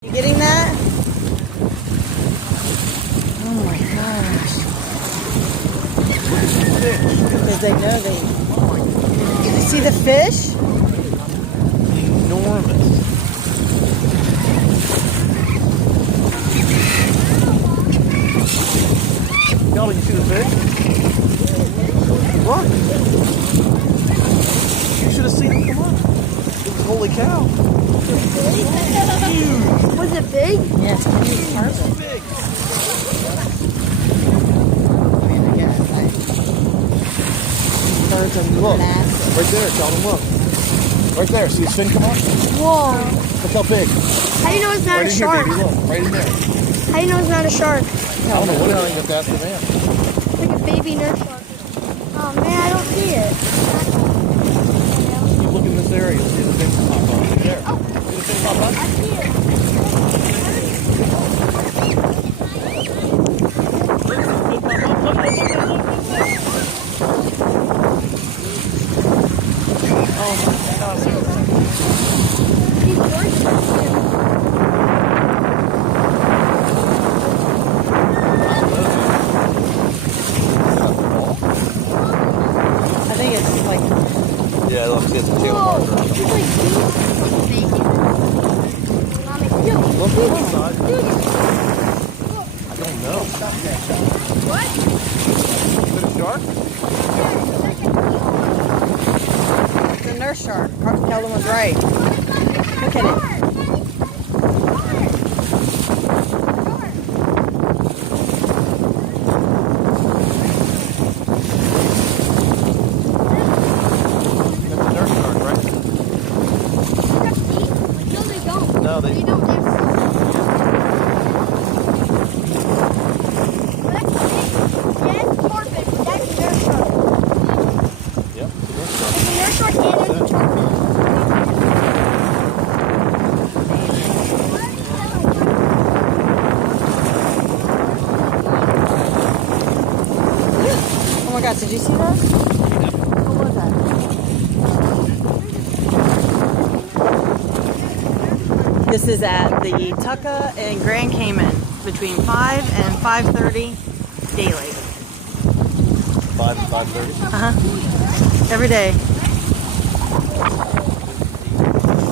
You getting that? Oh my gosh. Because they know they... Did you see the fish? Enormous. Y'all, did you see the fish? What? You should have seen him come up. It was holy cow. Huge. Was it big? Yeah, it's pretty perfect. Big. I mean, again, birds are Look, massive. right there, Sheldon, look. Right there, see his fin come up? Whoa. Look how big. How do you know it's not Right a in here, shark? baby, look. Right in there. How do you know it's not a shark? I don't know what it is. You have to ask the man. It's like a baby nurse shark. Oh man, I don't see it. You look in this area, you'll see the fin pop up. There. See the fin pop up? I see it. Oh my gosh. He's gorgeous. I think it's like... Yeah, look, it's a tail Whoa. marker. It's like bacon. Mommy, dude. Look inside. I don't know. What? Is it a shark? It's a nurse shark. Sheldon was right. Look at it. That's a nurse shark, right? No, they don't. No, they They don't. That's perfect. That's a nurse shark. Yep, it's a nurse shark. It's a nurse shark and it's a torpedo. Oh my gosh, did you see that? What was that? This is at the Tucca in Grand Cayman between 5 and 5:30 daily. 5 and 5:30. Every day.